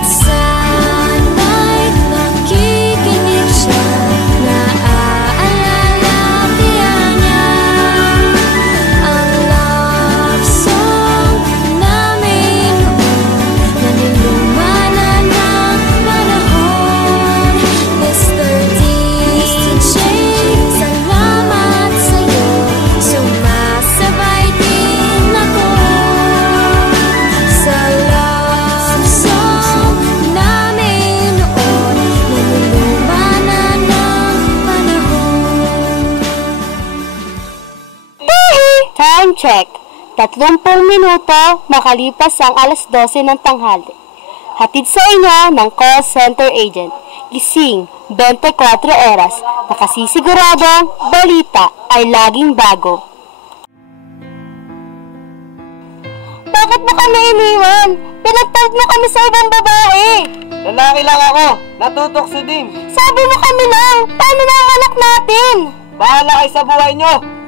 At sana'y nakikinig siya, naaalala tiyan niya ang love song namin noon na niluma na ng panahon. Mr. DJ, salamat sa'yo, sumasabay din ako sa love song namin noon na niluma na ng panahon. Time check. 30 minuto makalipas ang alas 12 ng tanghali. Hatid sa inyo ng call center agent. Gising 24 oras. Nakasisiguradong balita ay laging bago. Bakit mo kami iniwan? Pinagtag mo kami sa ibang babae. Lalaki lang ako. Natutok si Dim. Sabi mo kami lang. Paano na ang anak natin? Bahala kayo sa buhay nyo.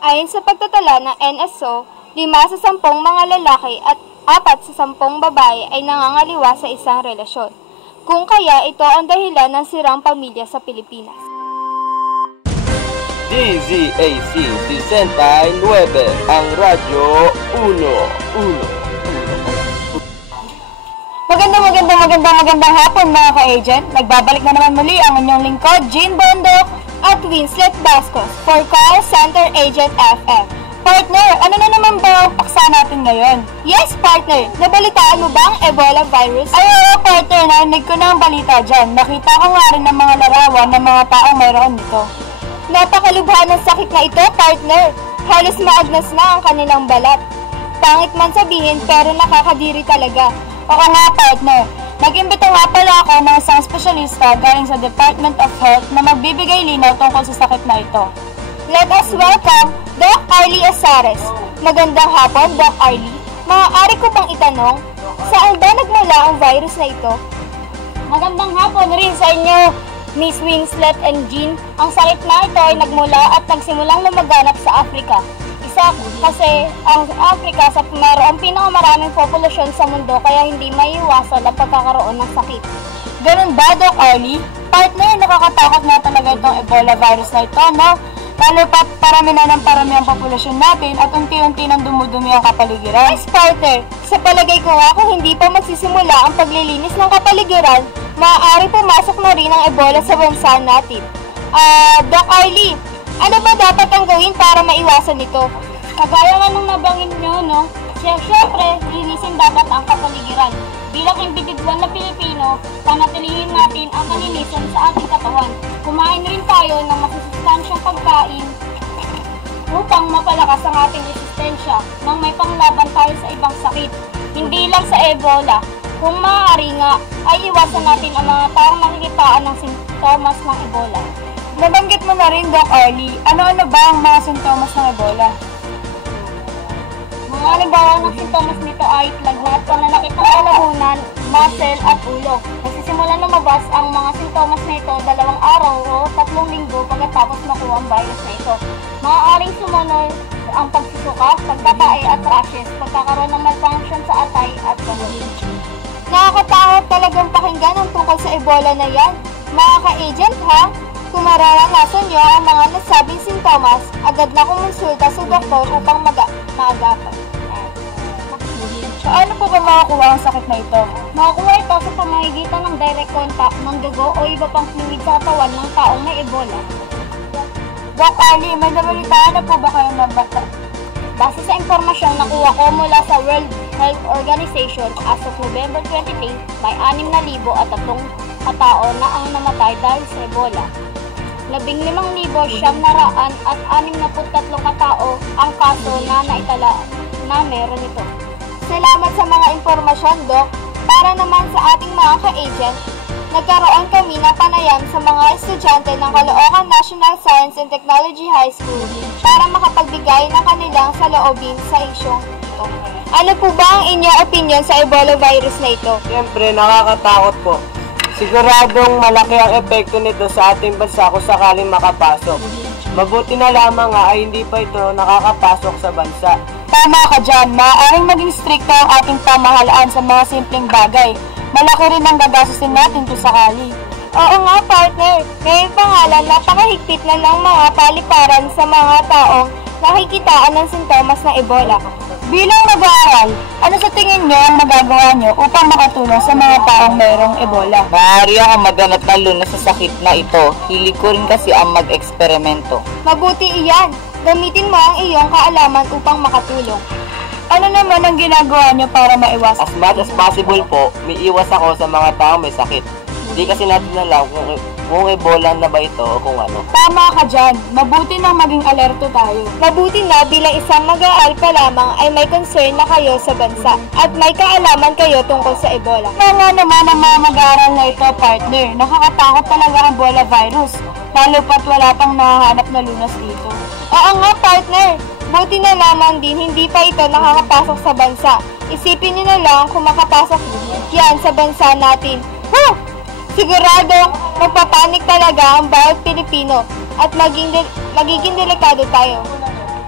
Ayon sa pagtatala ng NSO, 5 sa 10 mga lalaki at 4 sa 10 babae ay nangangaliwa sa isang relasyon. Kung kaya ito ang dahilan ng sirang pamilya sa Pilipinas. DZAC 69, ang Radyo 1. Magandang hapon mga ka-agent. Nagbabalik na naman muli ang inyong lingkod, Jean Bondok At Winslet Bascos for Call Center Agent FM. Partner, ano na naman ba ang paksa natin ngayon? Yes, partner. Nabalitaan mo ba ang Ebola virus? Ay, oo, partner. Narinig ko na ang balita dyan. Nakita ko nga rin ng mga larawan ng mga taong mayroon nito. Napakalubha ng sakit na ito, partner. Halos maagnas na ang kanilang balat. Pangit man sabihin, pero nakakadiri talaga. Oo nga, partner. Nag-imbita nga pala ako ng isang espesyalista galing sa Department of Health na magbibigay linaw tungkol sa sakit na ito. Let us welcome Doc Arlie Asares. Magandang hapon, Doc Arlie. Maaari ko bang itanong, saan ba nagmula ang virus na ito? Magandang hapon rin sa inyo, Miss Winslet and Jean. Ang sakit na ito ay nagmula at nagsimulang lumaganap sa Africa. Isa kasi ang Africa sa mayroong pinakamaraming populasyon sa mundo kaya hindi maiiwasan ang pagkakaroon ng sakit. Ganun ba, Doc Arlie? Partner, nakakatakot na talaga itong Ebola virus na ito, no? Lalo pa parami na ng parami ang populasyon natin at unti-unti nang dumudumi ang kapaligiran. Yes, partner. Sa palagay ko nga kung hindi pa magsisimula ang paglilinis ng kapaligiran, maaari pumasok na rin ang Ebola sa bansa natin. Doc Arlie, ano ba dapat ang gawin para maiwasan ito? Kagaya nga nung nabanggit nyo, no? Siyempre, linisin dapat ang kapaligiran. Bilang individual na Pilipino, panatilihin natin ang kalinisan sa ating katawan. Kumain rin tayo ng masusustansyang pagkain upang mapalakas ang ating resistensya nang may panglaban tayo sa ibang sakit. Hindi lang sa Ebola. Kung maaari nga, ay iwasan natin ang mga taong nakikitaan ng sintomas ng Ebola. Nabanggit mo na rin, Doc Arlie. Ano-ano ba ang mga sintomas ng Ebola? Mga halimbawa ng sintomas nito ay lagnat, pananakit ng kalahunan, muscle at ulo. Nagsisimulan lumabas ang mga sintomas na ito 2 araw o 3 linggo pagkatapos makuha ang virus na ito. Maaaring sumunod ang pagsusuka, pagtatae at rashes, pagkakaroon ng malfunction sa atay at ganun. Nakakatakot talagang pakinggan ang tungkol sa Ebola na yan. Mga ka-agent ha, kung mararanasan nyo ang mga nasabing sintomas, agad na kumonsulta sa doktor upang maagapan. Paano po ba makakuha ang sakit na ito? Makakuha ito sa pamamagitan ng direct contact ng dugo o iba pang fluid sa katawan ng taong may Ebola. Doc Arlie, may nabalitaan na po ba kayong nabata? Base sa impormasyong nakuha ko mula sa World Health Organization as of November 23, may 6,003 katao na ang namatay dahil sa Ebola. 15,963 katao ang kaso na naitala na meron ito. Salamat sa mga impormasyon, Doc. Para naman sa ating mga ka-agent, nagkaroon kami ng panayam sa mga estudyante ng Caloocan National Science and Technology High School para makapagbigay ng kanilang saloobin sa isyong ito. Ano po ba ang inyong opinion sa Ebola virus na ito? Siyempre, nakakatakot po. Siguradong malaki ang epekto nito sa ating bansa kung sakaling makapasok. Mabuti na lamang nga ay hindi pa ito nakakapasok sa bansa. Tama ka dyan, maaaring maging stricto ang ating pamahalaan sa mga simpleng bagay. Malaki rin ang gagastusin natin kung sakali. Oo nga, partner. Ngayon pa nga lang, napakahigpit na ng mga paliparan sa mga taong nakikitaan ng sintomas ng Ebola. Bilang mag-aaral, ano sa tingin nyo ang magagawa nyo upang makatulong sa mga taong mayroong Ebola? Maaari akong maghanap ng lunas sa sakit na ito. Hilig ko rin kasi ang mag-eksperimento. Mabuti iyan. Gamitin mo ang iyong kaalaman upang makatulong. Ano naman ang ginagawa nyo para maiwasan? As much as possible po, may iwas ako sa mga taong may sakit. Hindi kasi natin alam kung Ebola na ba ito o kung ano. Tama ka dyan. Mabuti na maging alerto tayo. Mabuti na bilang isang mag-aaral pa lamang ay may concern na kayo sa bansa at may kaalaman kayo tungkol sa Ebola. Nga naman ang mga mag-aaral na ito, partner. Nakakatakot talaga ang Ebola virus. Lalo pa't wala pang nahahanap na lunas dito. Oo nga, partner. Buti na lamang din hindi pa ito nakakapasok sa bansa. Isipin niyo na lang kung makapasok yan sa bansa natin. Woo! Sigurado, magpapanik talaga ang bawat Pilipino at magiging delikado tayo.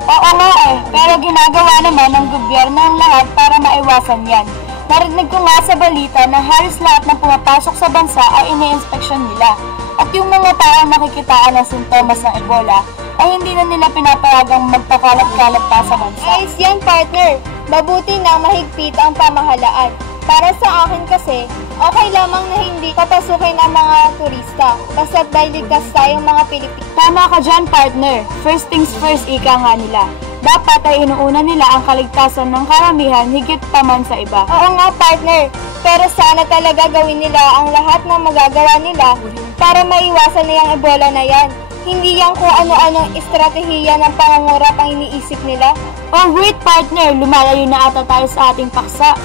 Oo nga pero ginagawa naman ng gobyerno ang lahat para maiwasan yan. Narinig ko nga sa balita na halos lahat ng pumapasok sa bansa ay ini-inspeksyon nila. At yung mga taong nakikitaan ng sintomas ng Ebola ay hindi na nila pinapayagang magpakalat-kalat pa sa bansa. Ayos yan, partner. Mabuti na mahigpit ang pamahalaan. Para sa akin kasi, okay lamang na hindi papasukin ang mga turista. Basta't ligtas tayong mga Pilipino. Tama ka dyan, partner. First things first, ika nga nila. Dapat ay inuuna nila ang kaligtasan ng karamihan higit pa man sa iba. Oo nga, partner. Pero sana talaga gawin nila ang lahat ng magagawa nila para maiwasan na yung Ebola na yan. Hindi yan kung ano-anong estratehiya ng pangungurap ang iniisip nila. Oh wait, partner. Lumalayo na ata tayo sa ating paksa.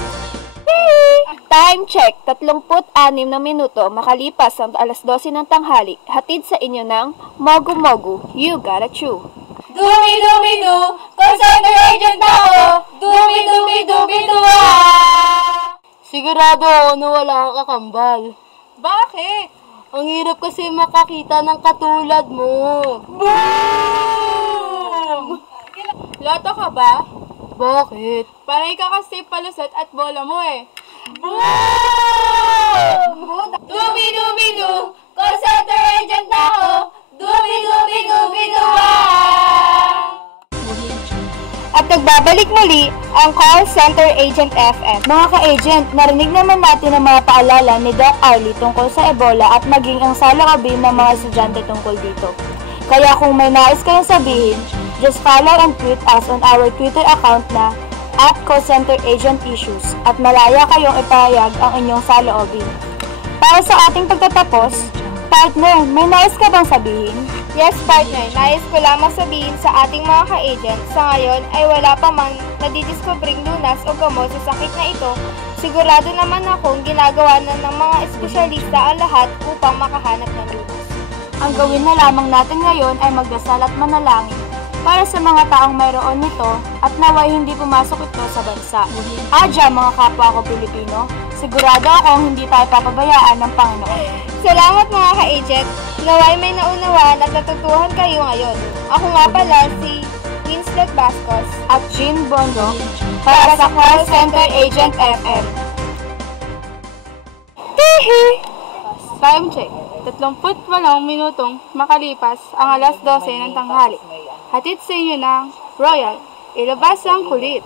Time check, 36 na minuto makalipas ang alas 12 ng tanghali. Hatid sa inyo ng Mogu Mogu, You Got a Chew. Dumi-dumi-du, call center agent ako. Dumi-dumi-dumi-du, Sigurado ako na wala kang kakambal. Bakit? Ang hirap kasi makakita ng katulad mo. Boom! Loto ka ba? Bakit? Panay ka kasi palusot at bola mo eh. Boom! Dumi-dumi-du, call center agent ako. Dumi-dumi-dumi-du, At nagbabalik muli ang Call Center Agent FM. Mga ka-agent, narinig naman natin ang mga paalala ni Doc Arlie tungkol sa Ebola at maging ang saloobin ng mga estudyante tungkol dito. Kaya kung may nais kayong sabihin, just follow and tweet us on our Twitter account na @callcenteragentissues at malaya kayong ipahayag ang inyong saloobin. Para sa ating pagtatapos, partner, may nais ka bang sabihin? Yes, partner. Nais ko lamang sabihin sa ating mga ka-agent, sa ngayon ay wala pa man nadidiskubring lunas o gamot sa sakit na ito. Sigurado naman akong ginagawa na ng mga espesyalista ang lahat upang makahanap ng lunas. Ang gawin na lamang natin ngayon ay magdasal at manalangin para sa mga taong mayroon nito at naway hindi pumasok ito sa bansa. Adya mga kapwa ko Pilipino, sigurado akong hindi tayo papabayaan ng Panginoon. Salamat mga ka-agent. Naway may naunawaan at natutuhan kayo ngayon. Ako nga pala si Winslet Bascos At Jean Bondo para sa Call Center Agent FM. Time check. 38 minutong makalipas ang alas 12 ng tanghali. Hatid sa inyo ng Royal. Ilabas ang kulit.